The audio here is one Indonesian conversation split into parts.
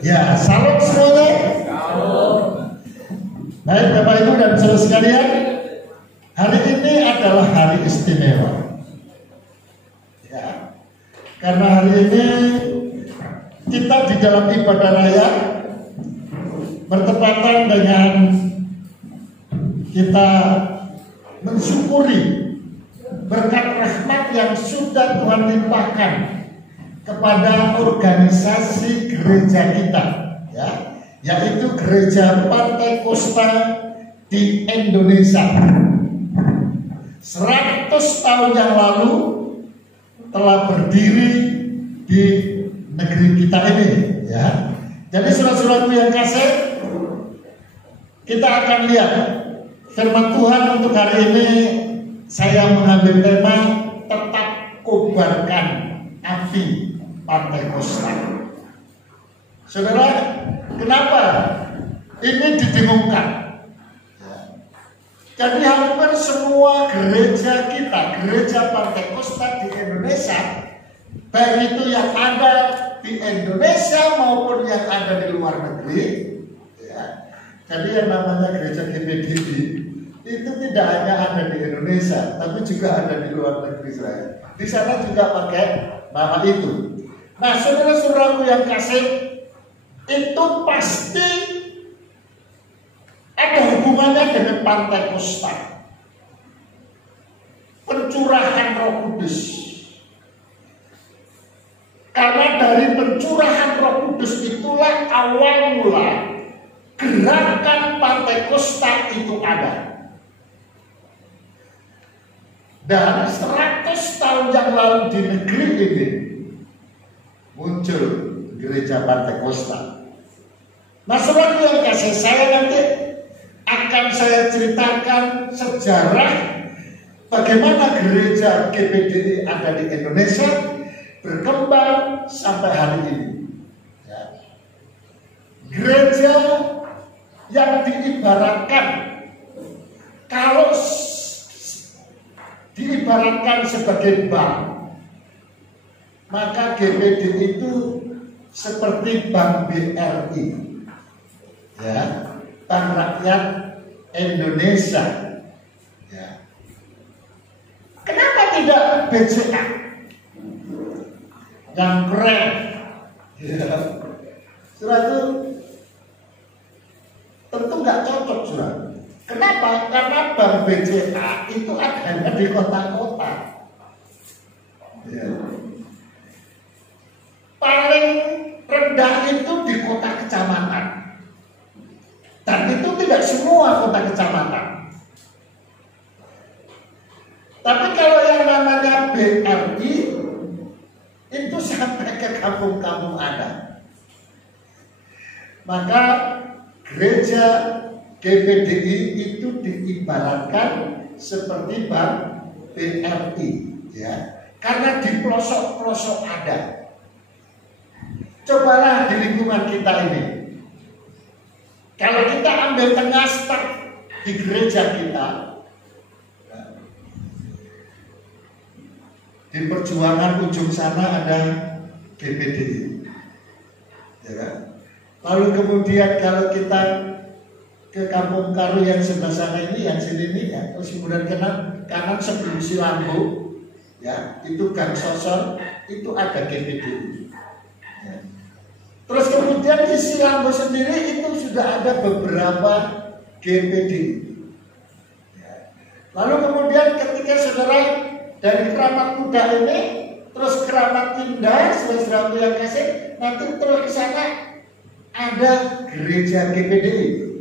Ya, salam semuanya. Baik Bapak Ibu dan saudara sekalian, hari ini adalah hari istimewa. Ya, karena hari ini kita di dalam ibadah raya bertepatan dengan kita mensyukuri berkat rahmat yang sudah Tuhan limpahkan kepada organisasi gereja kita, ya, yaitu Gereja Pantekosta di Indonesia. 100 tahun yang lalu telah berdiri di negeri kita ini, ya. Jadi saudara-saudaraku yang kasih, kita akan lihat firman Tuhan untuk hari ini. Saya mengambil tema tetap kobarkan api Pantekosta. Saudara, kenapa ini didengungkan? Jadi hampir semua gereja kita, gereja Pantekosta di Indonesia, baik itu yang ada di Indonesia maupun yang ada di luar negeri, ya. Jadi yang namanya gereja GPDI itu tidak hanya ada di Indonesia, tapi juga ada di luar negeri saya. Di sana juga pakai nama itu. Nah, saudara-saudaraku yang kasih, itu pasti ada hubungannya dengan Pantekosta, pencurahan Roh Kudus. Karena dari pencurahan Roh Kudus itulah awal mula gerakan Pantekosta itu ada. Dan 100 tahun yang lalu di negeri ini muncul gereja Pantekosta. Nah, saudara yang kasih, saya nanti akan saya ceritakan sejarah bagaimana gereja GPDI ada di Indonesia berkembang sampai hari ini. Ya. Gereja yang diibaratkan, kalau diibaratkan sebagai bank, maka GPDI itu seperti Bank BRI, ya, Bank Rakyat Indonesia, ya. Kenapa tidak BCA yang keren, ya. Surat itu tentu nggak cocok, surat. Kenapa? Karena Bank BCA itu adanya di kota-kota, ya. Paling rendah itu di kota kecamatan, dan itu tidak semua kota kecamatan. Tapi kalau yang namanya BRI itu sampai ke kampung-kampung ada. Maka gereja GPDI itu diibaratkan seperti Bank BRI, ya, karena di pelosok-pelosok ada. Cobalah di lingkungan kita ini, kalau kita ambil tengah start di gereja kita, di perjuangan ujung sana ada GPDI, ya kan? Lalu kemudian kalau kita ke Kampung Karu yang sebelah sana ini, yang sini ini, ya, terus kemudian kanan sebelum Silambo, ya, itu Gang Sosor, itu ada GPDI. Ya. Terus kemudian di Silambo sendiri itu sudah ada beberapa GPDI. Ya. Lalu kemudian ketika saudara dari Keramat Kuda ini, terus Keramat Tindak, saudara yang kasih, nanti terus ke sana ada gereja GPDI.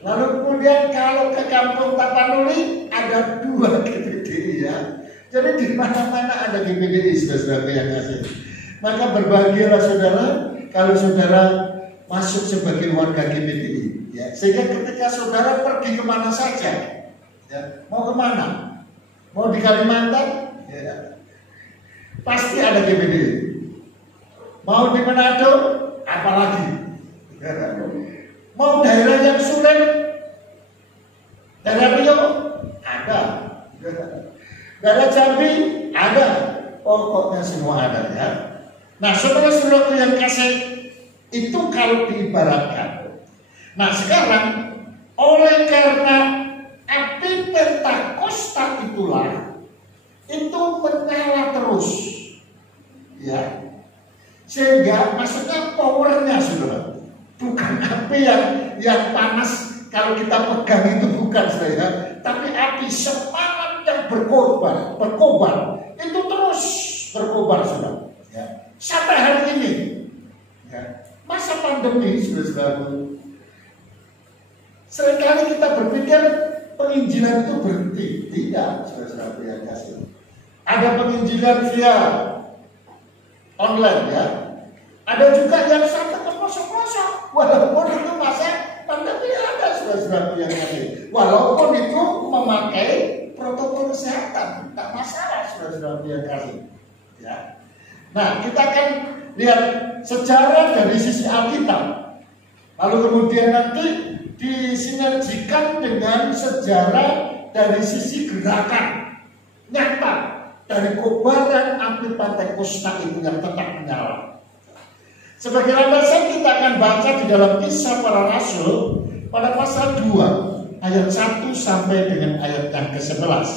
Lalu kemudian kalau ke Kampung Tapanuli ada 2 GPDI, ya. Jadi di mana-mana ada GPDI, saudara yang kasih. Maka berbahagialah saudara kalau saudara masuk sebagai warga GPDI, ya. Sehingga ketika saudara pergi kemana saja, ya, mau kemana, mau di Kalimantan, ya, pasti ada GPDI. Mau di Manado, apalagi, ya. Mau daerah yang sulit, daerah Riau ada, daerah Jambi ada, pokoknya semua ada, ya. Nah, saudara-saudaraku yang kasih, itu kalau diibaratkan. Nah, sekarang oleh karena api Pentakosta itulah itu menyala terus, ya, sehingga maksudnya powernya, saudara, bukan api yang panas kalau kita pegang itu, bukan, saudara, tapi api semangat yang berkobar itu terus berkobar, saudara, ya, sampai hari ini, ya. Masa pandemi, saudara, seringkali kita berpikir penginjilan itu berhenti. Tidak, saudara-saudara yang kasih. Ada penginjilan via online, ya. Ada juga yang sampai ke pelosok-pelosok. Walaupun itu masa pandemi ada, saudara-saudara yang kasih. Walaupun itu memakai protokol kesehatan, tak masalah, saudara-saudara yang kasih. Ya. Nah, kita akan lihat sejarah dari sisi Alkitab. Lalu kemudian nanti disinergikan dengan sejarah dari sisi gerakan nyata dari kobaran api Pentakosta itu yang tetap menyala. Sebagai landasan kita akan baca di dalam Kisah Para Rasul pada pasal 2 ayat 1 sampai dengan ayat yang ke-11.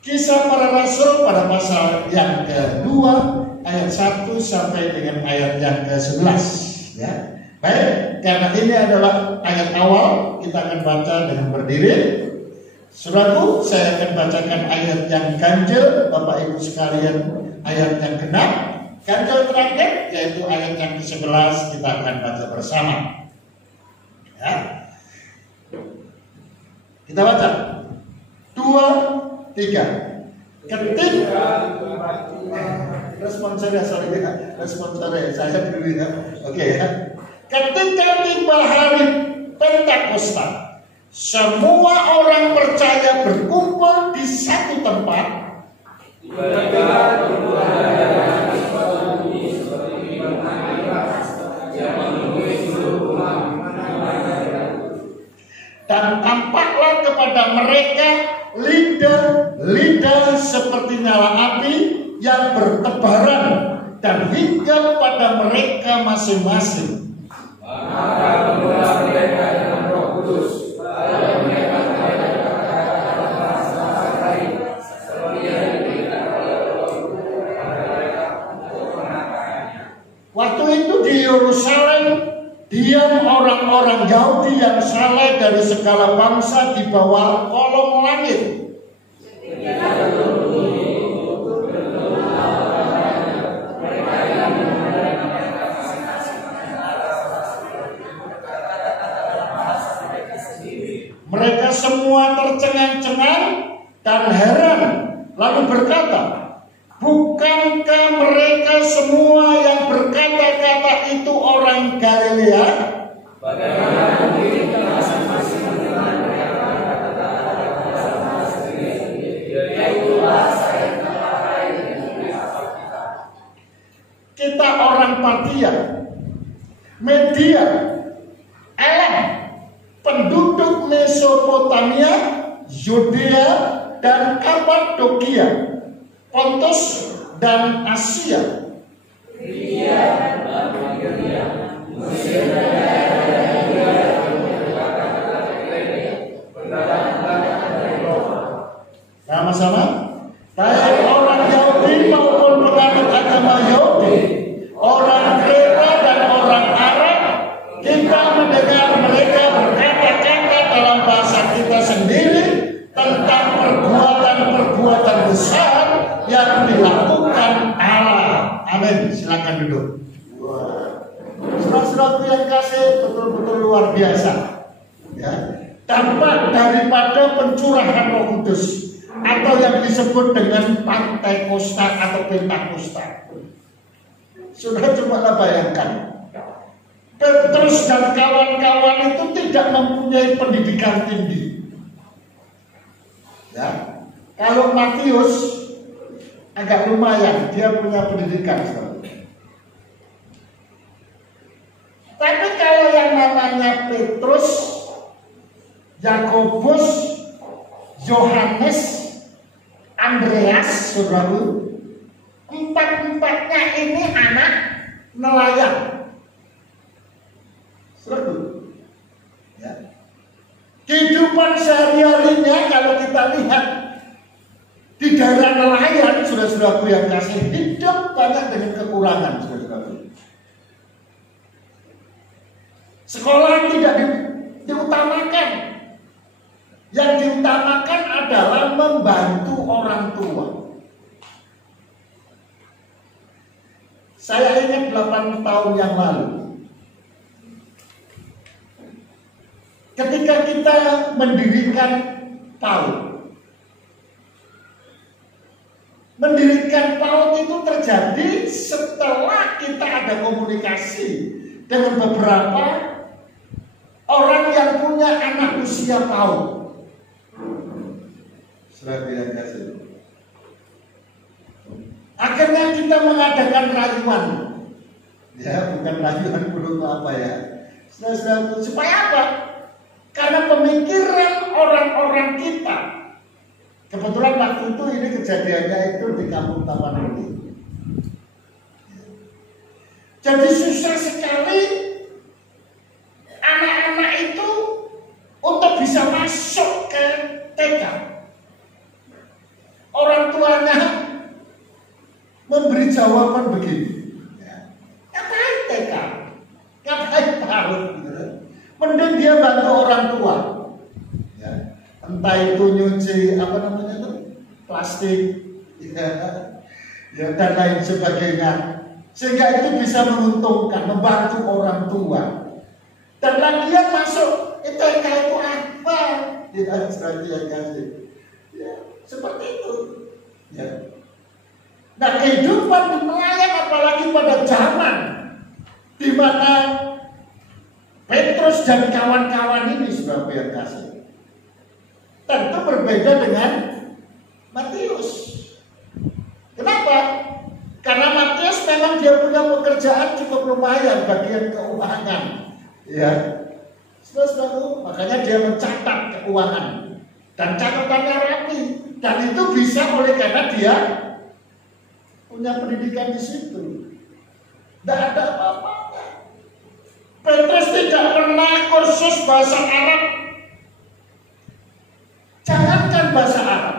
Kisah Para Rasul pada pasal yang kedua ayat 1 sampai dengan ayat yang ke-11, ya. Baik, karena ini adalah ayat awal, kita akan baca dengan berdiri. Saudaraku, saya akan bacakan ayat yang ganjil, Bapak Ibu sekalian, ayat yang genap. Ganjil terakhir yaitu ayat yang ke-11, kita akan baca bersama, ya. Kita baca 2, 3. Ketika respon saya dulu, ya. Oke, ya. Ketika tiba hari Pentakosta, semua orang percaya berkumpul di satu tempat. Dan tampaklah kepada mereka lidah seperti nyala api yang bertebaran dan hingga pada mereka masing-masing. Maka berdoa mereka dengan Roh Kudus, lalu mereka kata-kata bahasa lain seperti yang diberikan oleh Roh untuk penataannya. Waktu itu di Yerusalem diam orang-orang Yahudi yang saleh dari segala bangsa di bawah kolong langit. Mereka semua tercengang-cengang dan heran, lalu berkata, bukankah mereka semua yang berkata-kata itu orang Galilea? Bagaimana mungkin kita masing-masing mendengar mereka berkata-kata sendiri, yaitu bahasa yang terpakai di Alkitab. Kita orang Partia, Media, Elam, penduduk Mesopotamia, Yudea dan Kapadokia, Pontus dan Asia, Frigia dan Makedonia, Mesir dan sama-sama, baik orang Yahudi maupun penganut agama Yahudi, orang Kreta dan orang Arab, kita mendengar mereka berkata-kata dalam bahasa kita sendiri tentang perbuatan-perbuatan besar yang dilakukan Allah. Amin. Silakan duduk. Saudara-saudaraku yang kasih, betul-betul luar biasa, ya. Dampak daripada pencurahan Roh Kudus atau yang disebut dengan Pentakosta atau Pentakosta. Sudah cobalah bayangkan, Petrus dan kawan-kawan itu tidak mempunyai pendidikan tinggi. Ya, kalau Matius agak lumayan, dia punya pendidikan. Tapi kalau yang namanya Petrus, Yakobus, Yohanes, Andreas, saudaraku, 4 keempatnya ini anak nelayan. Seru. Ya. Kehidupan sehari-harinya kalau kita lihat di daerah nelayan, saudara-saudaraku yang kasih, hidup banyak dengan kekurangan, saudara-saudaraku. Sekolah tidak diutamakan. Yang diutamakan adalah membantu orang tua. Saya ingat 8 tahun yang lalu, ketika kita mendirikan PAUD. Mendirikan PAUD itu terjadi setelah kita ada komunikasi dengan beberapa orang yang punya anak usia PAUD. Sudah bilang kasih. Akhirnya kita mengadakan rayuan. Ya, bukan rayuan belum apa ya. Supaya apa? Karena pemikiran orang-orang kita. Kebetulan waktu itu ini kejadiannya itu di Kampung Tapanuli. Jadi susah sekali anak-anak itu untuk bisa masuk ke TK. Orang tuanya memberi jawaban begini, ya, ngapain TK, ngapain PAUD, gitu. Mending dia bantu orang tua, ya. Entah itu nyuci apa namanya itu plastik, ya, dan lain sebagainya, sehingga itu bisa menguntungkan, membantu orang tua. Dan lagian masuk TK itu apa? Tidak yang kasih, ya, seperti itu, ya. Nah, kehidupan di nelayan apalagi pada zaman di mana Petrus dan kawan-kawan ini sudah yang kasih, tentu berbeda dengan Matius. Kenapa? Karena Matius memang dia punya pekerjaan cukup lumayan bagian keuangan, ya. Makanya dia mencatat keuangan dan catatannya rapi, dan itu bisa oleh karena dia punya pendidikan di situ. Tidak ada apa-apanya. Petrus tidak pernah kursus bahasa Arab. Jangankan bahasa Arab,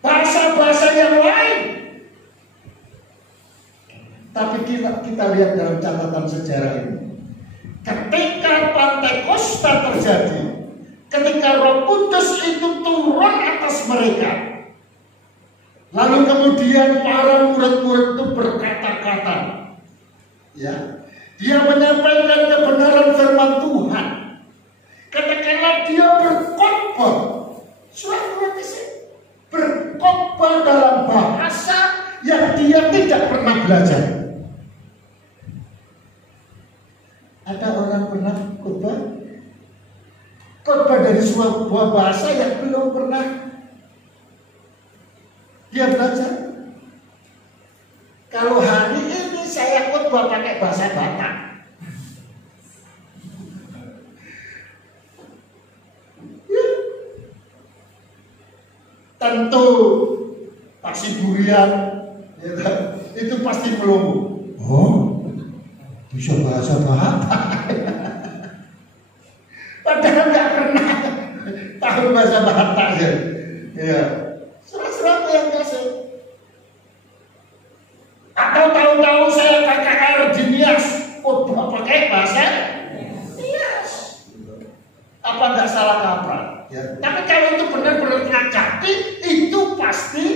bahasa-bahasa yang lain. Tapi kita lihat dalam catatan sejarah ini, ketika Pentakosta terjadi, ketika Roh Kudus itu turun atas mereka, lalu kemudian para murid-murid itu berkata-kata, ya, dia menyampaikan kebenaran firman Tuhan. Katakanlah dia berkhotbah, berkhotbah dalam bahasa yang dia tidak pernah belajar. Ada orang pernah khotbah dari sebuah bahasa yang belum pernah dia belajar. Kalau hari ini saya khotbah pakai bahasa Batak, ya, tentu taksi burian, ya, itu pasti melongo. Oh, bisa bahasa Batak. Padahal nggak pernah tahu bahasa Batak, ya. Ya. Surat-surat yang kasih. Atau tahu-tahu saya pakai air Nias, pakai bahasa Nias. Apa nggak salah kaprah? Ya. Tapi kalau itu benar-benar terjadi, itu pasti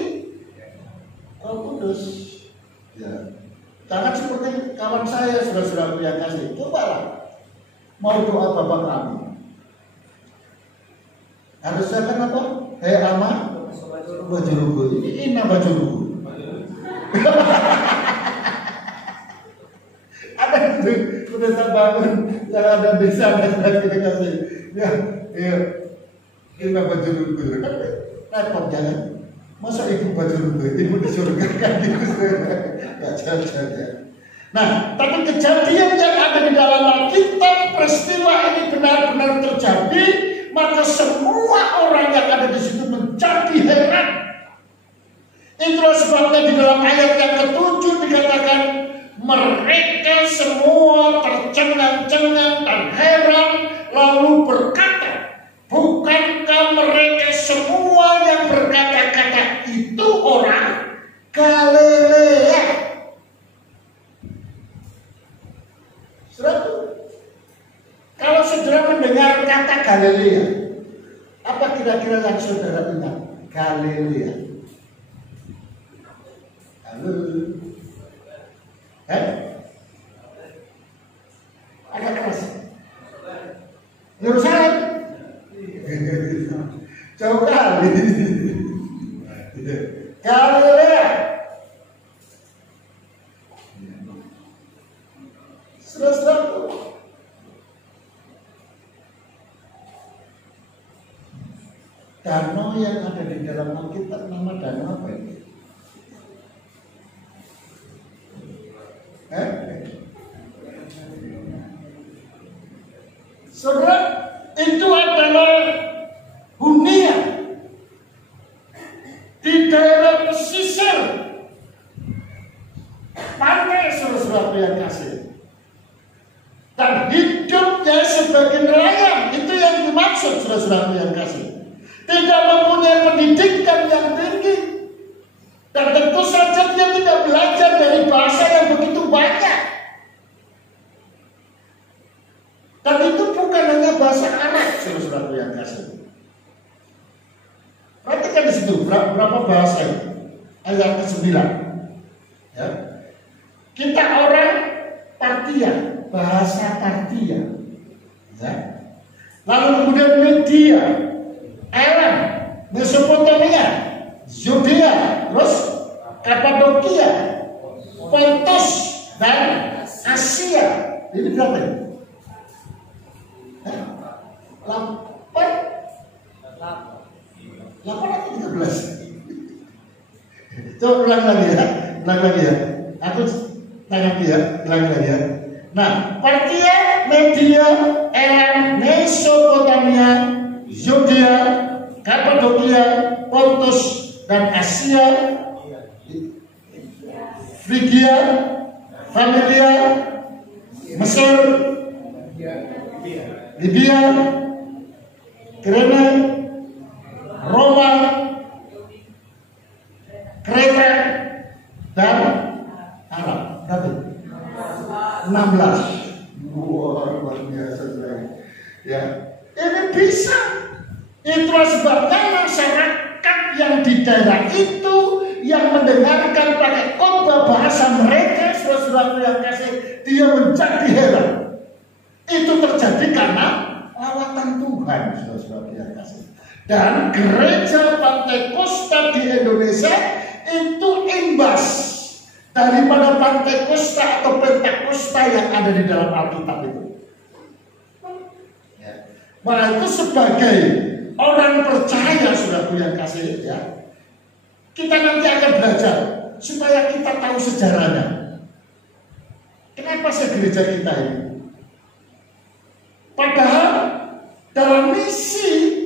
Roh Kudus. Ya. Jangan seperti kawan saya, saudara-saudara yang kasih. Cobalah mau doa Bapak kami. Harusnya kan apa? Hei ama bajurugu, ini ina bajurugu. Ada itu desa bangun yang ada desa kita kasih. Ya, ina bajurugu. Kan repot jangan. Masa ibu bajurugu, ibu di surga kan gitu. Gak jalan ya. Nah, tapi kejadian yang ada di dalam Alkitab, peristiwa ini benar-benar terjadi, maka semua orang yang ada di situ menjadi heran. Itulah sebabnya di dalam ayat yang ke-7 dikatakan mereka semua tercengang-cengang dan heran lalu berkata, bukankah mereka semua yang berkata-kata itu orang Galilea? Saudara, kalau saudara mendengar kata Galilea, apa kira-kira yang saudara ingat? Galilea. Halo. Agak keras. Yerusalem. Jauh kali. Galilea. Saudara-saudaraku, danau yang ada di dalam Alkitab nama danau apa ini? Saudara, itu adalah dunia di daerah pesisir pantai, saudara-saudara yang kasih, dan hidupnya sebagai nelayan. Itu yang dimaksud, saudara-saudara yang kasih. Tidak mempunyai pendidikan yang tinggi, dan tentu saja dia tidak belajar dari bahasa yang begitu banyak. Dan itu bukan hanya bahasa Arab, saudara-saudara yang kasih. Perhatikan di situ berapa bahasa itu. Ayat ke-9. Ya. Kita orang Partia, bahasa Partia. Ya. Lalu kemudian Media, Elam, Mesopotamia, Yudea, terus Kapadokia, Pontus, dan Asia. Ini berapa ya? 8 atau 13? Coba ulang lagi ya. Aku tanggapi ya, ulang lagi ya. Nah, Partia, Media, Elam, Mesopotamia, Yudea, Kapadokia, Pontus, dan Asia, Frigia, Familia, Mesir, Libya, Kirene, Roma, Kreta, dan Arab. Berapa? 16. Luar biasa. Ya, ini bisa. Itulah sebabnya masyarakat yang di daerah itu yang mendengarkan pakai khotbah bahasa mereka, saudara-saudara yang kasih, dia menjadi heran. Itu terjadi karena lawatan Tuhan, saudara-saudara yang kasih. Dan gereja Pantai Kosta di Indonesia itu imbas daripada Pantai Kosta atau Pentakosta yang ada di dalam Alkitab itu. Maka itu sebagai orang percaya, saudaraku yang kasih, ya, kita nanti akan belajar supaya kita tahu sejarahnya. Kenapa sih gereja kita ini? Padahal dalam misi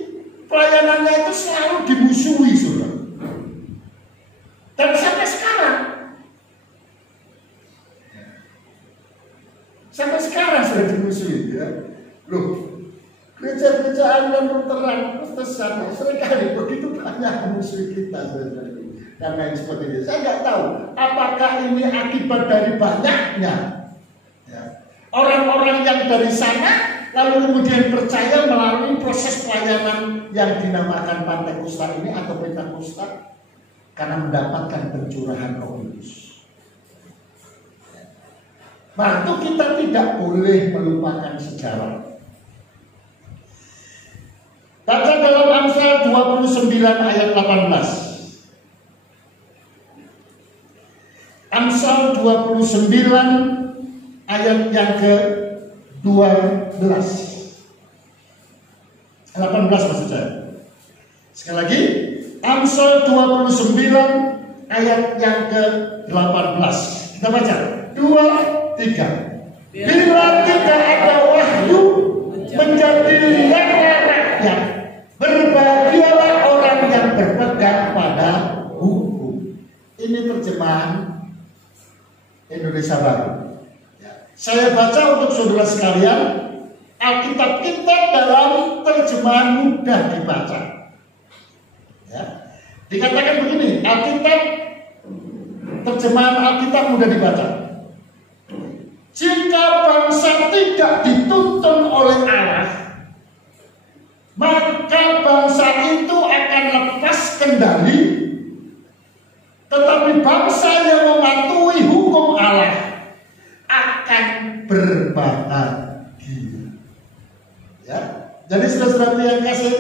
pelayanannya itu selalu dimusuhi, saudara. Dan sampai sekarang sudah dimusuhi, ya. Loh, gereja-gereja aliran Lutheran, Protestan seringkali begitu banyak musuh kita, saudara. Dan lain seperti itu. Saya nggak tahu apakah ini akibat dari banyaknya, ya, orang-orang yang dari sana lalu kemudian percaya melalui proses pelayanan yang dinamakan Pantai Kosta ini atau Pentakosta, karena mendapatkan pencurahan Roh Kudus. Nah, itu kita tidak boleh melupakan sejarah. Baca dalam Amsal 29 ayat 18. Amsal 29 ayat yang ke-12. 18 maksud saya. Sekali lagi, Amsal 29 ayat yang ke-18. Kita baca. 2, 3. Bila tidak ada wahyu, menjadi lelahnya rakyat. Berbahagialah orang yang berpegang pada hukum. ini terjemahan Indonesia Baru. Ya. Saya baca untuk saudara sekalian, Alkitab kita dalam terjemahan mudah dibaca. Ya. Dikatakan begini, Alkitab, terjemahan Alkitab mudah dibaca. Jika bangsa tidak dituntun oleh Allah, maka bangsa itu akan lepas kendali. Tetapi bangsa yang mematuhi hukum Allah akan berbahagia. Ya, jadi saudara-saudara yang kasih,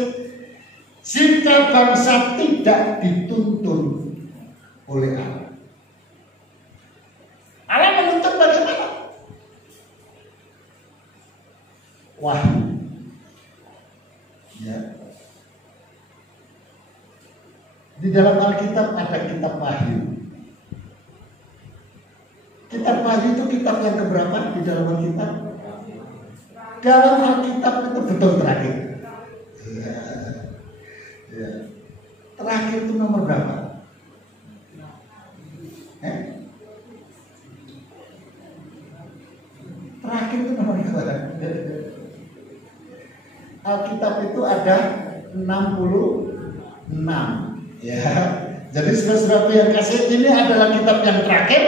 jika bangsa tidak dituntun oleh Allah, Allah menuntut bagaimana? Wahyu. Ya. Di dalam Alkitab ada kitab Wahyu. Kitab Wahyu itu kitab yang keberapa di dalam Alkitab? Dalam Alkitab itu betul terakhir. Ya. Ya. Terakhir itu nomor berapa? Terakhir itu nomor berapa? Alkitab itu ada 66. Ya. Jadi saudara-saudara yang kasih, ini adalah kitab yang terakhir.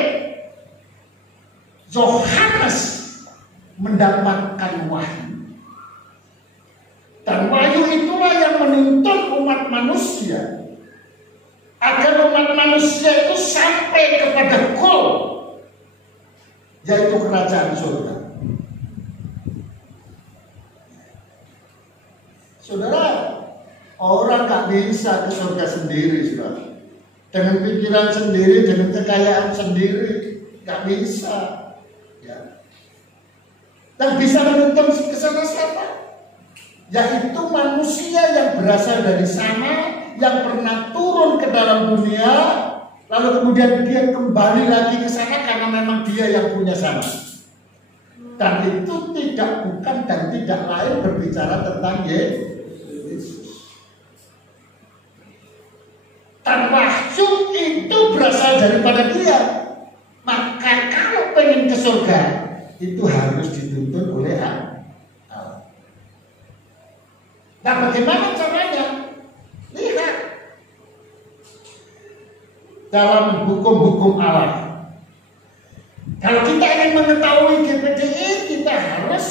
Yohanes mendapatkan wahyu. Dan wahyu itulah yang menuntun umat manusia agar umat manusia itu sampai kepada goal, yaitu kerajaan surga. Saudara, orang gak bisa ke surga sendiri, saudara. Dengan pikiran sendiri, dengan kekayaan sendiri, gak bisa. Ya. Dan bisa menuntun ke sana siapa? Yaitu manusia yang berasal dari sana, yang pernah turun ke dalam dunia, lalu kemudian dia kembali lagi ke sana karena memang dia yang punya sana. Dan itu bukan dan tidak lain berbicara tentang Yesus. Dan wahyu itu berasal daripada dia. Maka kalau pengen ke surga, itu harus dituntun oleh Allah. Nah, bagaimana caranya? Lihat dalam hukum-hukum Allah. Kalau kita ingin mengetahui GPDI, kita harus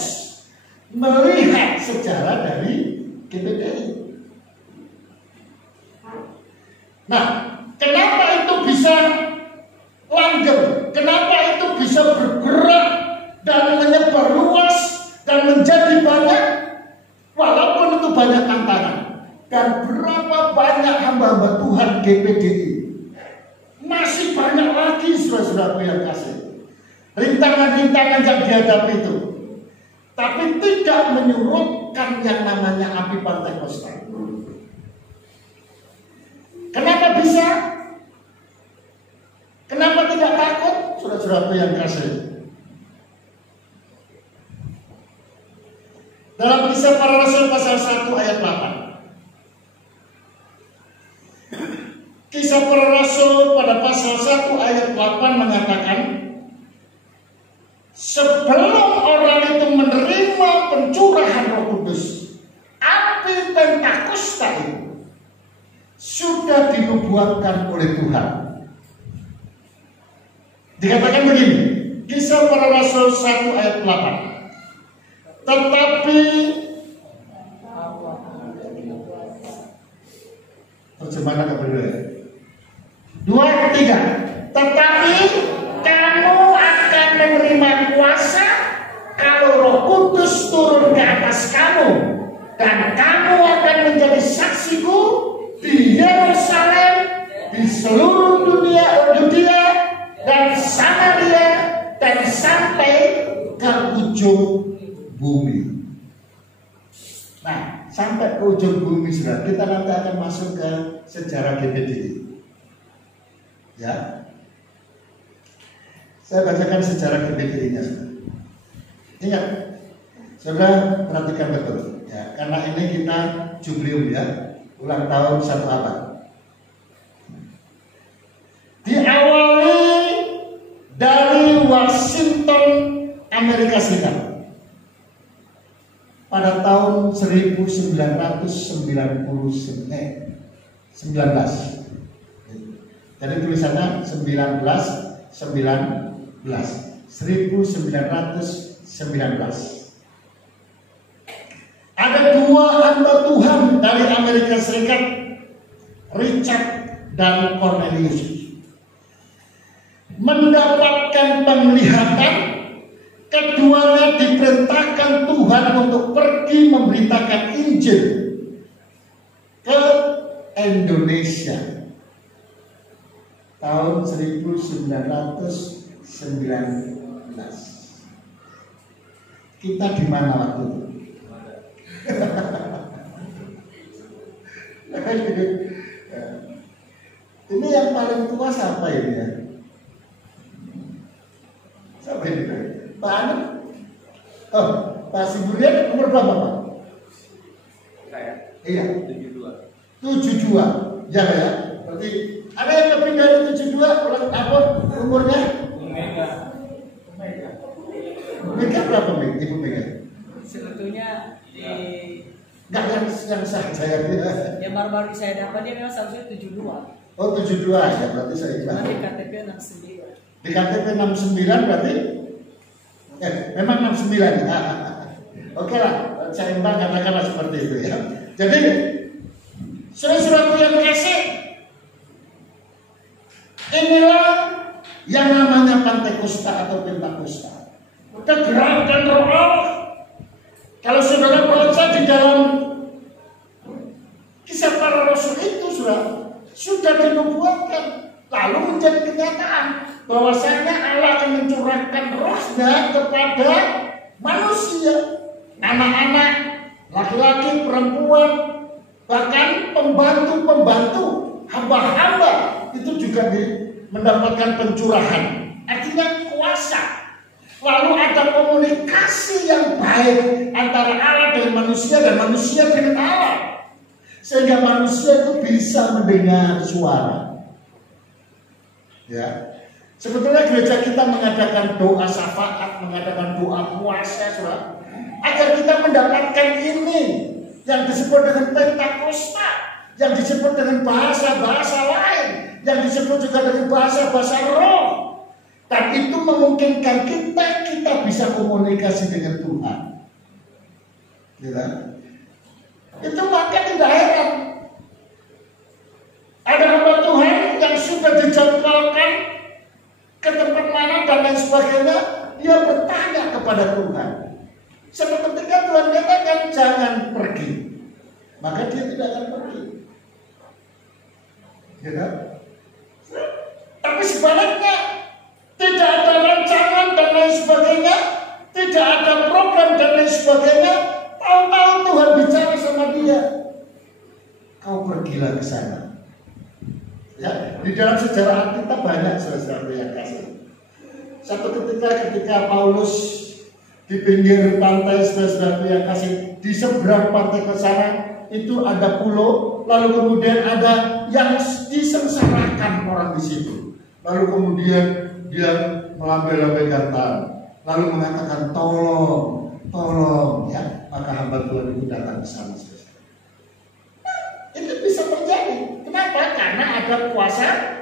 melihat sejarah dari GPDI. Nah, kenapa itu bisa langgeng? Kenapa itu bisa bergerak dan menyebar luas dan menjadi banyak? Walaupun itu banyak tantangan. Dan berapa banyak hamba-hamba Tuhan GPDI, masih banyak lagi saudara-saudara yang kasih rintangan-rintangan yang dihadapi itu, tapi tidak menyurutkan yang namanya api Pentakosta. Kenapa bisa? Kenapa tidak takut? Saudara-saudara yang kasih, dalam Kisah Para Rasul pasal 1 ayat 8. Kisah Para Rasul pada pasal 1 ayat 8 mengatakan, sebelum orang itu menerima pencurahan Roh Kudus, api Pentakosta itu sudah dinubuatkan oleh Tuhan. Dikatakan begini, Kisah Para Rasul 1 ayat 8. Tetapi terjemahan apa dulu ya? 2, 3. Tetapi kamu akan menerima kuasa kalau Roh Kudus turun ke atas kamu, dan kamu akan menjadi saksiku di Yerusalem, di seluruh dunia, Yudea dan Samaria, dan sampai ke ujung bumi. Nah, sampai ke ujung bumi, saudara, kita nanti akan masuk ke sejarah GPDI. Ya, saya bacakan sejarah GPDI-nya, saudara. Ingat, saudara, perhatikan betul, ya, karena ini kita jubileum, ya, ulang tahun 1 abad. Di awal Amerika Serikat pada tahun 1919. Jadi tulisannya 1919. Ada dua hamba Tuhan dari Amerika Serikat, Richard dan Cornelius, mendapatkan penglihatan. Keduanya diperintahkan Tuhan untuk pergi memberitakan Injil ke Indonesia tahun 1919. Kita di mana waktu itu? Ini yang paling tua siapa ini ya? Siapa ini? Pak Anu? Oh, Pak Siburian umur berapa Pak? Saya? Iya. 72. 72. Ya ya. Berarti ada yang lebih dari 72 apa umurnya? Mega. Mega berapa Mega? Ibu Mega? Sebetulnya Enggak yang saya yang baru-baru saya dapat dia memang seharusnya 72. Oh 72 ya, berarti saya Cuma bilang. di KTP 69. Di KTP 69 berarti memang 69. Oke lah, saya imbang katakanlah seperti itu ya. Jadi saudara-saudaraku yang kasih, inilah yang namanya Pentakosta atau Pentakosta. Gerakan Roh Allah. Kalau saudara baca di dalam Kisah Para Rasul itu sudah dinubuatkan, lalu menjadi kenyataan bahwasanya Allah akan mencurahkan rohnya kepada manusia, anak-anak, laki-laki, perempuan, bahkan pembantu-pembantu, hamba-hamba itu juga mendapatkan pencurahan, artinya kuasa. Lalu ada komunikasi yang baik antara Allah dengan manusia dan manusia dengan Allah, sehingga manusia itu bisa mendengar suara. Ya, sebetulnya gereja kita mengadakan doa syafaat, mengadakan doa puasa, saudara, agar kita mendapatkan ini yang disebut dengan Pentakosta, yang disebut dengan bahasa-bahasa lain, yang disebut juga dengan bahasa-bahasa roh. Dan itu memungkinkan kita bisa komunikasi dengan Tuhan. Ya. Itu maka tidak heran ada hamba Tuhan yang sudah dijadwalkan ke tempat mana dan lain sebagainya, dia bertanya kepada Tuhan. Suatu ketika Tuhan katakan jangan pergi, maka dia tidak akan pergi. Ya. Tapi sebaliknya, tidak ada rancangan dan lain sebagainya, tidak ada program dan lain sebagainya. Tahu-tahu Tuhan bicara sama dia, kau pergilah ke sana. Ya, di dalam sejarah kita banyak saudara yang kasih. Satu ketika Paulus di pinggir pantai, saudara yang kasih, di seberang pantai ke sana itu ada pulau, lalu kemudian ada yang disengsarakan orang di situ. Lalu kemudian dia melambai-lambaikan tangan, lalu mengatakan tolong ya, maka hamba Tuhan itu datang ke sana. Itu bisa terjadi. Kenapa? Karena ada kuasa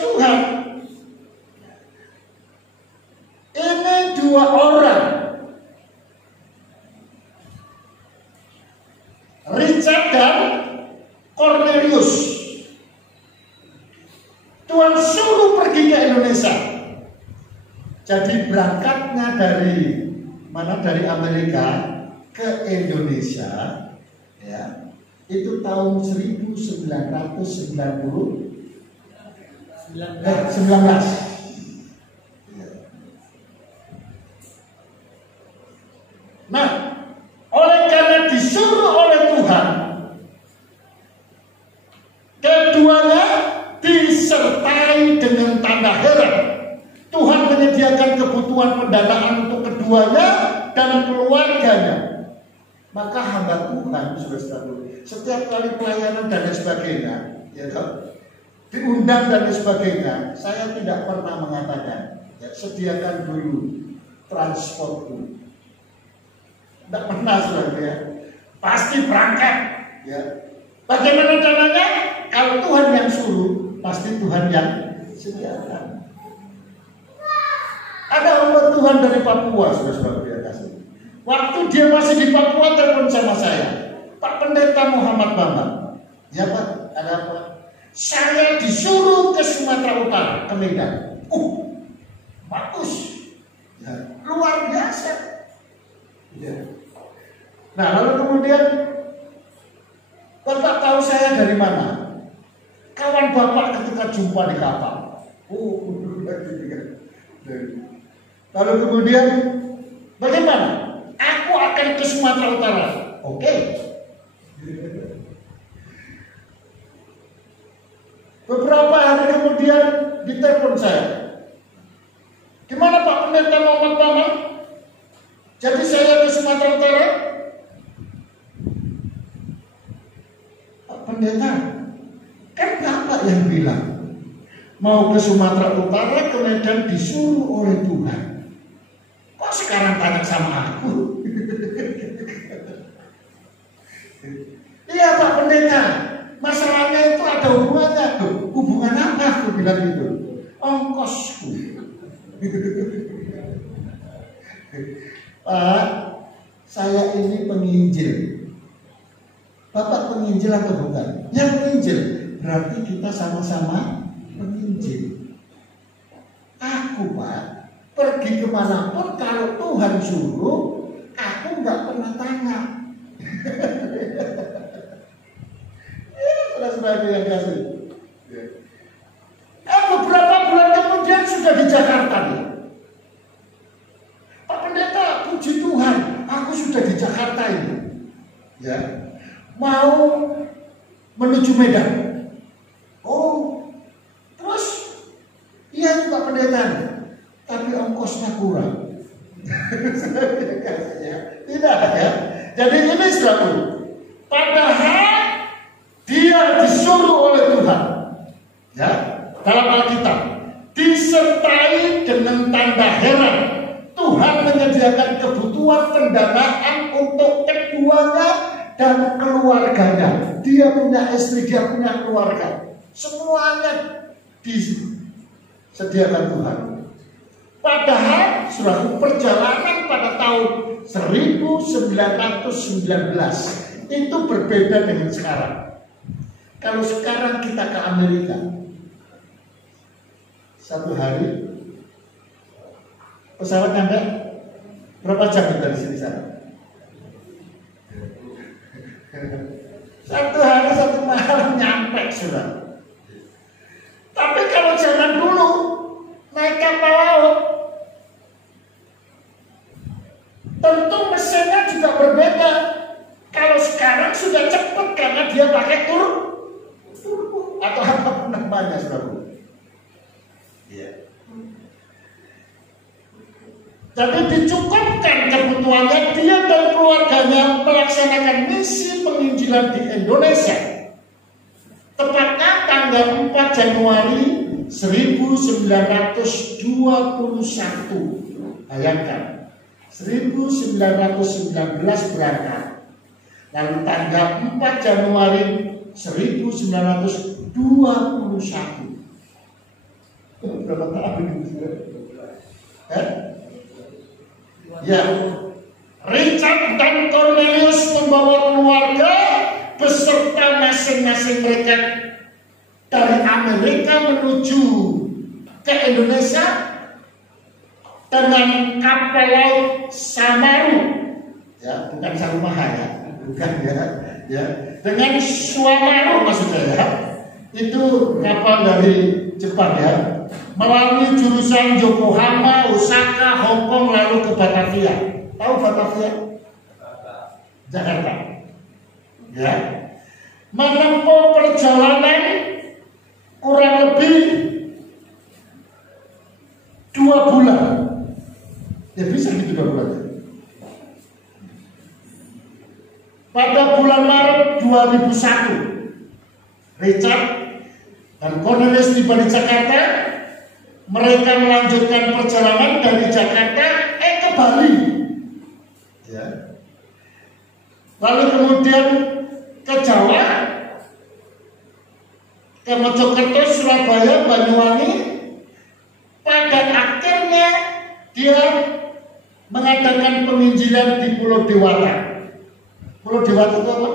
Tuhan. Ini dua orang, Richard dan Cornelius, Tuhan suruh pergi ke Indonesia. Jadi berangkatnya dari mana? Dari Amerika ke Indonesia, ya, itu tahun 1919. Nah, oleh karena disuruh oleh Tuhan, keduanya disertai dengan tanda heran. Tuhan menyediakan kebutuhan pendanaan untuk keduanya dan keluarganya. Maka hamba Tuhan, saudara-saudara, setiap kali pelayanan dan lain sebagainya, ya kan, diundang dan lain sebagainya, saya tidak pernah mengatakan, ya, sediakan dulu transportku. Tidak pernah saudara ya. Pasti berangkat. Ya. Bagaimana caranya? Kalau Tuhan yang suruh, pasti Tuhan yang sediakan. Ada hamba Tuhan dari Papua, saudara-saudara kasih. Waktu dia masih di Papua, telepon sama saya, Pak Pendeta Muhammad Bambang. Ya Pak, ada apa? Saya disuruh ke Sumatera Utara, ke Medan. Bagus, ya, luar biasa. Ya. Nah, lalu kemudian Bapak tahu saya dari mana? Kawan Bapak ketika jumpa di kapal. Lalu kemudian bagaimana? Aku akan ke Sumatera Utara. Oke. Beberapa hari kemudian ditelepon saya. Gimana Pak Pendeta Muhammad Bambang? Jadi saya ke Sumatera Utara. Pak Pendeta, kan Bapak yang bilang mau ke Sumatera Utara, ke Medan disuruh oleh Tuhan. Kok sekarang tanya sama aku? Iya Pak Pendeta, masalahnya itu ada hubungannya tuh. Hubungan apa? Aku bilang gitu. Ongkosku. Pak, saya ini penginjil. Bapak penginjil atau bukan? Yang penginjil. Berarti kita sama-sama penginjil. Aku Pak, pergi kemanapun kalau Tuhan suruh, aku nggak pernah tanya. Saudara-saudara yang kasih. Beberapa bulan kemudian sudah di Jakarta nih. Pak Pendeta, puji Tuhan, aku sudah di Jakarta ini. Ya, mau menuju Medan. Oh, terus iya Pak Pendeta, tapi ongkosnya kurang. Tidak ya. Jadi ini saudara, padahal dia disuruh oleh Tuhan. Ya, dalam Alkitab disertai dengan tanda heran. Tuhan menyediakan kebutuhan pendanaan untuk keduanya dan keluarganya. Dia punya istri, dia punya keluarga. Semuanya disediakan Tuhan. Padahal suatu perjalanan pada tahun 1919 itu berbeda dengan sekarang. Kalau sekarang kita ke Amerika, satu hari pesawat Anda berapa jam dari sini sana? Satu hari satu malam nyampe sudah. Tapi kalau zaman dulu naik kapal laut, tentu mesinnya juga berbeda. Kalau sekarang sudah cepat karena dia pakai turbo atau apa namanya saudara. Iya. Jadi dicukupkan kebutuhannya, dia dan keluarganya melaksanakan misi penginjilan di Indonesia. Tepatnya tanggal 4 Januari 1921. Bayangkan, 1919 berangkat. Lalu tanggal 4 Januari 1921. Berapa tahun itu? Ya, Richard dan Cornelius membawa keluarga beserta masing-masing mereka dari Amerika menuju ke Indonesia dengan kapal laut Samaru, ya bukan Sarumaha ya, bukan ya, dengan Suamaru maksudnya ya, itu kapal dari Jepang ya. Melalui jurusan Yokohama, Osaka, Hong Kong, lalu ke Batavia. Tahu Batavia? Jakarta. Ya. Menempuh perjalanan kurang lebih 2 bulan. Ya bisa gitu 2 bulan. Pada bulan Maret 2001, Richard dan Cornelius tiba di Jakarta. Mereka melanjutkan perjalanan dari Jakarta Bali, ya. Lalu kemudian ke Jawa, ke Mojokerto, Surabaya, Banyuwangi. Pada akhirnya dia mengadakan penginjilan di Pulau Dewata. Pulau Dewata itu apa?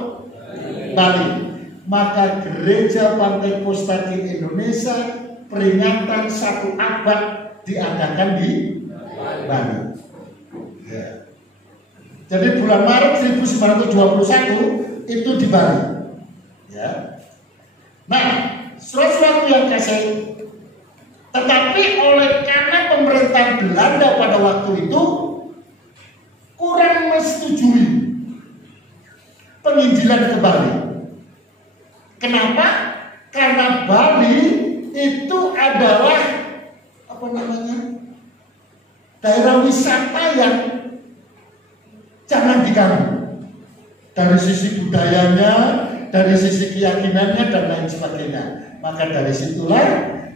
Bali. Maka gereja Pantai Kosta di Indonesia peringatan 1 abad diadakan di Bali. Ya. Jadi bulan Maret 1921 itu di Bali. Ya. Nah, saudara-saudaraku yang kasih, tetapi karena pemerintahan Belanda pada waktu itu kurang menyetujui penginjilan ke Bali. Kenapa? Karena Bali itu adalah daerah wisata yang jangan diganggu dari sisi budayanya, dari sisi keyakinannya dan lain sebagainya. Maka dari situlah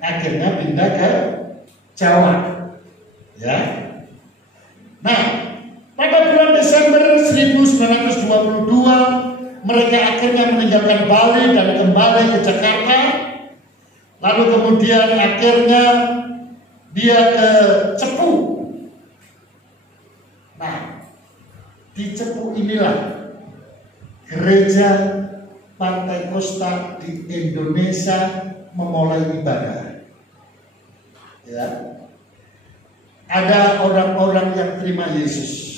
akhirnya pindah ke Jawa. Ya. Nah, pada bulan Desember 1922 mereka akhirnya meninggalkan Bali dan kembali ke Jakarta. Lalu kemudian akhirnya dia ke Cepu. Nah, di Cepu inilah gereja Pantai Kosta di Indonesia memulai ibadah. Ya. Ada orang-orang yang terima Yesus.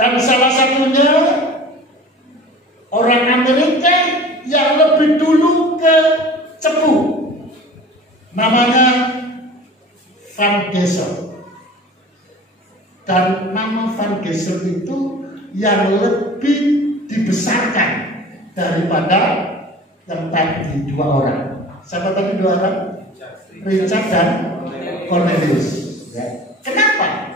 Dan salah satunya orang Amerika yang lebih dulu ke Cepu. Namanya Van Gesel. Dan nama Van Gesel itu yang lebih dibesarkan daripada yang tadi 2 orang. Siapa tadi 2 orang? Richard dan Cornelius. Ya. Kenapa?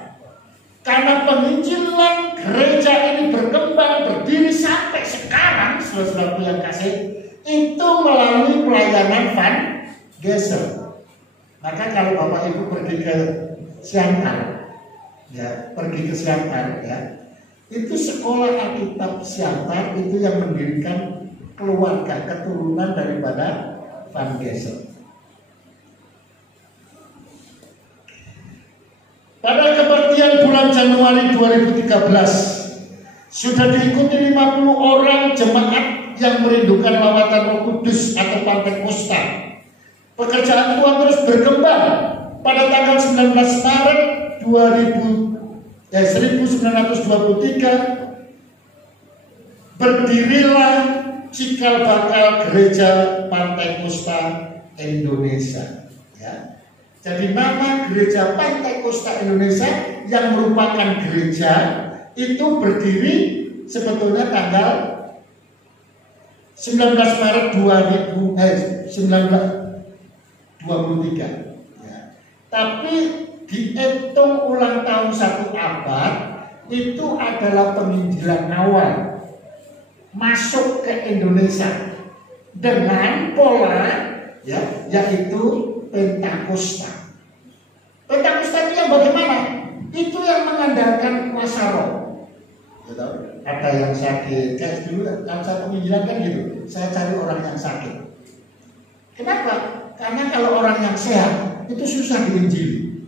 Karena penginjilan gereja ini berkembang, berdiri sampai sekarang, saudara-saudaraku yang kasih, itu melalui pelayanan Van Gesel. Maka kalau Bapak Ibu pergi ke Siantar, ya, pergi ke Siantar, ya, itu sekolah Alkitab Siantar itu yang mendirikan keluarga keturunan daripada Van Gesel. Pada kebaktian bulan Januari 2013 sudah diikuti 50 orang jemaat yang merindukan lawatan Roh Kudus atau Pantai Kosta. Pekerjaan Tuhan terus berkembang. Pada tanggal 19 Maret 1923 berdirilah cikal bakal gereja Pantai Kosta Indonesia. Ya. Jadi nama gereja Pantai Kosta Indonesia yang merupakan gereja itu berdiri sebetulnya tanggal 19 Maret 1923. Ya. Tapi dihitung ulang tahun 1 abad itu adalah penginjilan awal masuk ke Indonesia dengan pola, ya, yaitu Pentakosta. Pentakosta itu yang bagaimana? Itu yang mengandalkan kuasa roh. Gitu. Ada yang sakit, kayak dulu kalau saya penginjilan kan gitu, saya cari orang yang sakit. Kenapa? Karena kalau orang yang sehat itu susah diinjili.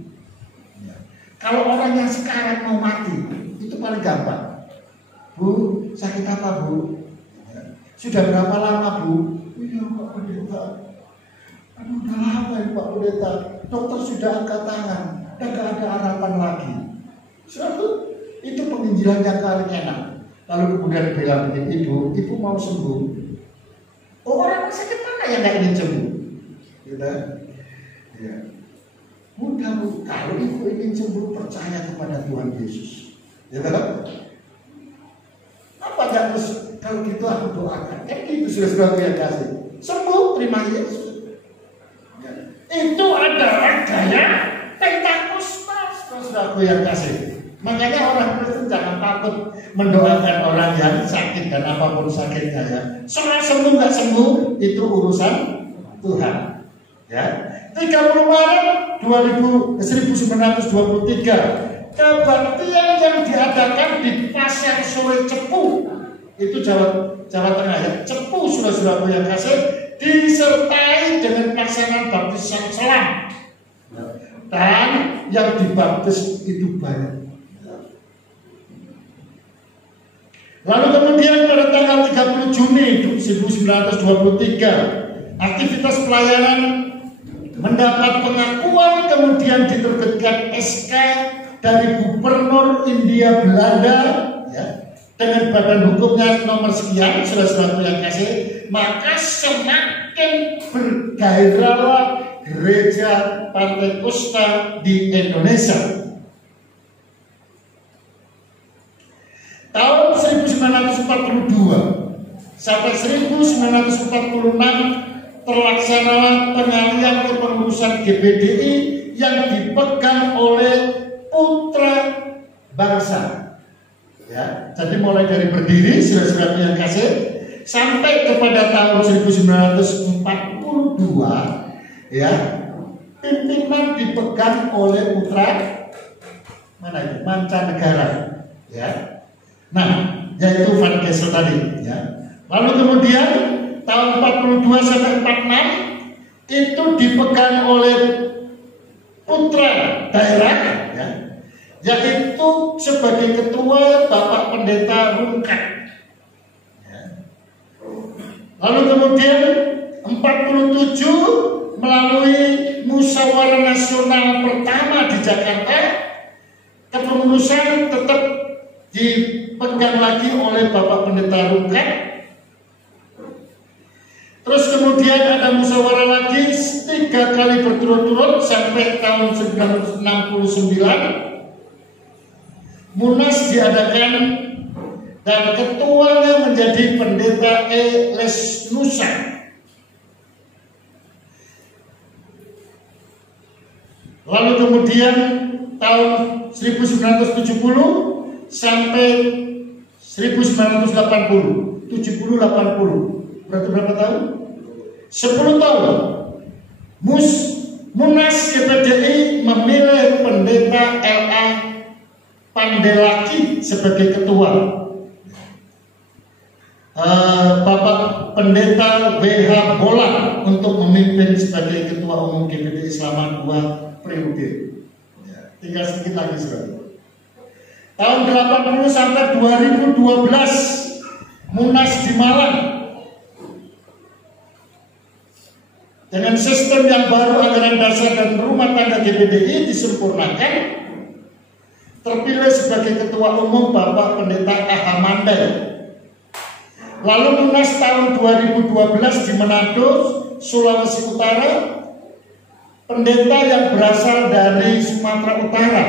Kalau orang yang sekarang mau mati itu paling gampang. Bu, sakit apa Bu? Sudah berapa lama Bu? Iya Pak Pendeta. Aduh, udah lama ya Pak Pendeta. Dokter sudah angkat tangan, dan gak ada harapan lagi. Suatu itu penginjilan yang paling enak. Lalu kemudian bilang ibu mau sembuh. Oh, orang sakit mana yang gak ingin sembuh? Gitu. Ya. Mudah Bu, kalau ibu ingin sembuh percaya kepada Tuhan Yesus. Gitu. Apa gak terus kalau gitu aku doakan? Kan itu sudah yang kasih. Sembuh, terima Yesus. Itu adalah gaya Pentakosta, saudaraku yang kasih. Makanya orang Kristen jangan takut mendoakan orang yang sakit dan apapun sakitnya, ya. Soal sembuh nggak sembuh itu urusan Tuhan. Ya, 30 Maret 1923 kebaktian yang diadakan di Pasar Sore Cepu, itu Jawa Tengah ya, Cepu saudara-saudaraku yang kasih, disertai dengan pelaksanaan baptisan selam, dan yang dibaptis itu banyak. Lalu kemudian pada tanggal 30 Juni 1923, aktivitas pelayanan mendapat pengakuan, kemudian diterbitkan SK dari Gubernur Hindia Belanda ya, dengan badan hukumnya nomor sekian, saudara-saudaraku yang kasih, maka semakin bergairahlah gereja Pantekosta di Indonesia. Tahun 1942 sampai 1946 terlaksana pengalihan kepengurusan GBDI yang dipegang oleh putra bangsa. Ya, jadi mulai dari berdiri saudara-saudara yang kasih sampai kepada tahun 1942 ya, pimpinan dipegang oleh putra mana itu? Mancanegara ya. Nah, yaitu Van Gessel tadi ya. Lalu kemudian tahun 42 sampai 46 itu dipegang oleh putra daerah ya, yaitu sebagai ketua Bapak Pendeta Rungkat ya. Lalu kemudian 47 melalui musyawarah nasional pertama di Jakarta, kepengurusan tetap dipegang lagi oleh Bapak Pendeta Rungkat. Terus kemudian ada musyawarah lagi 3 kali berturut-turut sampai tahun 1969. Munas diadakan dan ketuanya menjadi Pendeta E. Lesnusa. Lalu kemudian tahun 1970 sampai 1980, 70-80, berarti berapa tahun? 10 tahun. Munas GBDI memilih Pendeta L.A. Pandelaki sebagai ketua. Bapak Pendeta W.H. Bolang untuk memimpin sebagai ketua umum GBDI selama 2 periode. Ya, tinggal sedikit lagi saudara. Tahun 80 sampai 2012 Munas di Malang dengan sistem yang baru, anggaran dasar dan rumah tangga GBDI disempurnakan. Terpilih sebagai ketua umum Bapak Pendeta A.H. Mandai. Lalu Munas tahun 2012 di Manado, Sulawesi Utara, pendeta yang berasal dari Sumatera Utara,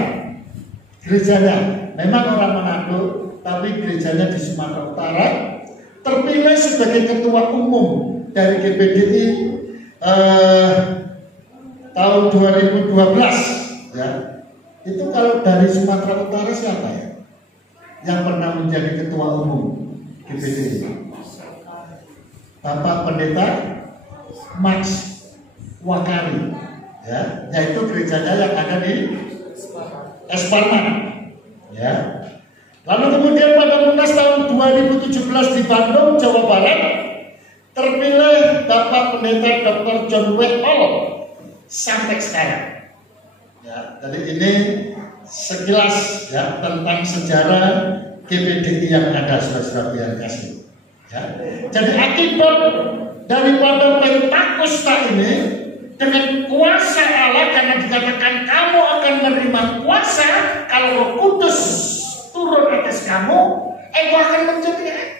gerejanya memang orang Manado, tapi gerejanya di Sumatera Utara, terpilih sebagai ketua umum dari GBDI tahun 2012 ya. Itu kalau dari Sumatera Utara siapa ya yang pernah menjadi ketua umum GBDI? Bapak Pendeta Max Wakari ya, yaitu gerejanya yang ada di Esparman. Ya. Lalu kemudian pada Munas tahun 2017 di Bandung, Jawa Barat, terpilih Bapak Pendeta Dr. John Wetol sampai sekarang. Ya, jadi ini sekilas ya tentang sejarah GBDI yang ada, saudara-saudara yang kasih. Ya. Jadi akibat daripada Pentakosta ini dengan kuasa Allah, karena dikatakan kamu akan menerima kuasa kalau Roh Kudus turun atas kamu, engkau akan menjadi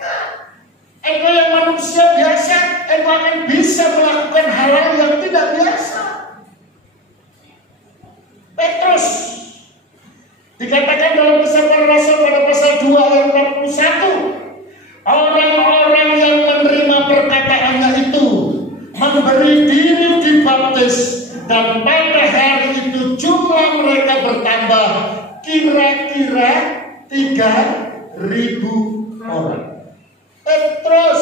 engkau yang manusia biasa, engkau akan bisa melakukan hal-hal yang tidak biasa. Petrus dikatakan dalam Kisah Para Rasul pada pasal 2 ayat 41, orang-orang yang menerima perkataannya itu memberi diri dibaptis, dan pada hari itu jumlah mereka bertambah kira-kira 3.000 orang. Petrus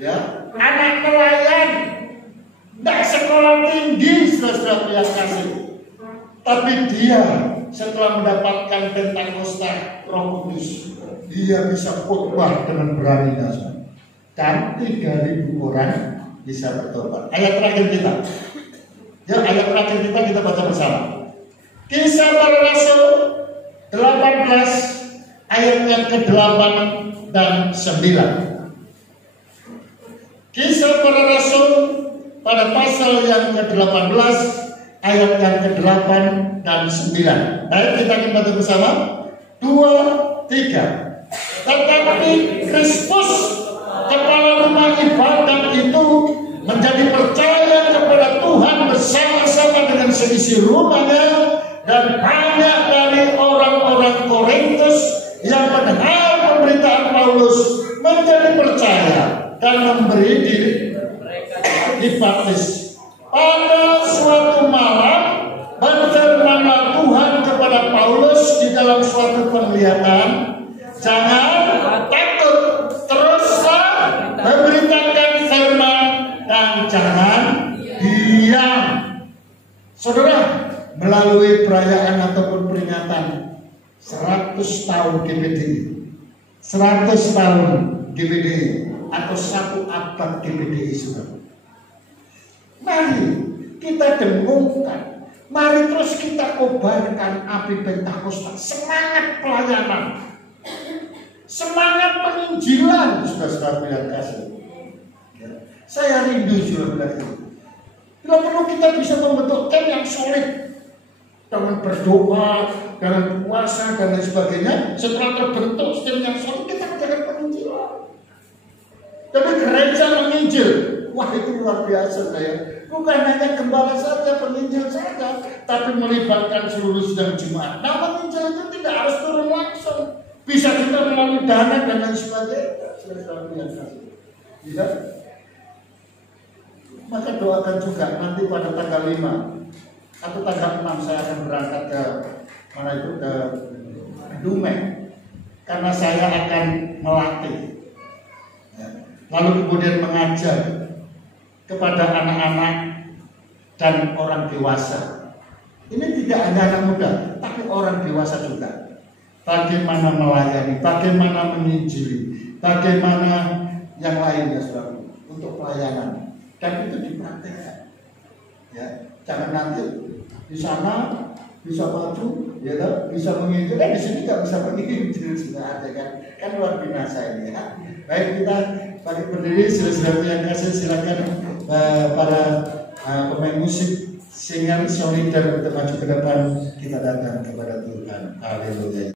ya, anak nelayan, tidak sekolah tinggi, saudara yang kasih, tapi dia setelah mendapatkan Pentakosta Roh Kudus, dia bisa khotbah dengan beraninya, dan 3.000 orang bisa bertobat. Ayat terakhir kita, ya ayat terakhir kita baca bersama. Kisah Para Rasul 18 ayatnya ke-8 dan 9. Kisah Para Rasul pada pasal yang ke-18 ayat yang ke-8 dan 9. Baik, kita akan baca bersama. 2, 3. Tetapi Kristus, kepala rumah ibadat itu, menjadi percaya kepada Tuhan bersama-sama dengan seisi rumahnya, dan banyak dari orang-orang Korintus yang mendengar pemberitaan Paulus menjadi percaya dan memberi diri dibaptis. Pada suatu malam berfirmanlah Tuhan kepada Paulus di dalam suatu penglihatan, jangan takut, teruslah memberitakan firman dan jangan diam. Saudara, melalui perayaan ataupun peringatan 100 tahun GPDI, 100 tahun GPDI atau 1 abad GPDI, saudara, mari kita dengungkan, mari terus kita kobarkan api Pentakosta, semangat pelayanan, semangat penginjilan, saudara-saudara yang kasih. Saya rindu saudara itu. Bila perlu kita bisa membentuk tim yang solid dengan berdoa, dengan puasa dan lain sebagainya. Setelah terbentuk tim yang solid, kita menjaga penginjilan. Tapi gereja menginjil, wah itu luar biasa saya. Bukan hanya gembala saja, penginjil saja, tapi melibatkan seluruh sidang jemaat. Nah, penginjil itu tidak harus turun langsung, bisa kita melalui dana dan lain sebagainya. Bisa? Maka doakan juga nanti pada tanggal 5 atau tanggal 6 saya akan berangkat ke mana itu, ke Dumai, karena saya akan melatih, lalu kemudian mengajar kepada anak-anak dan orang dewasa. Ini tidak hanya anak muda, tapi orang dewasa juga. Bagaimana melayani, bagaimana menginjili, bagaimana yang lainnya, saudara, untuk pelayanan. Dan itu dipraktekkan. Ya, jangan nanti di sana bisa maju, ya, bisa menginjil, di sini nggak bisa menginjil, sudah ada kan luar biasa ini. Ya. Baik, kita bagi berdiri, saudara yang kasih, silakan para pemain musik, singer, solider untuk maju ke depan, kita datang kepada Tuhan. Haleluya.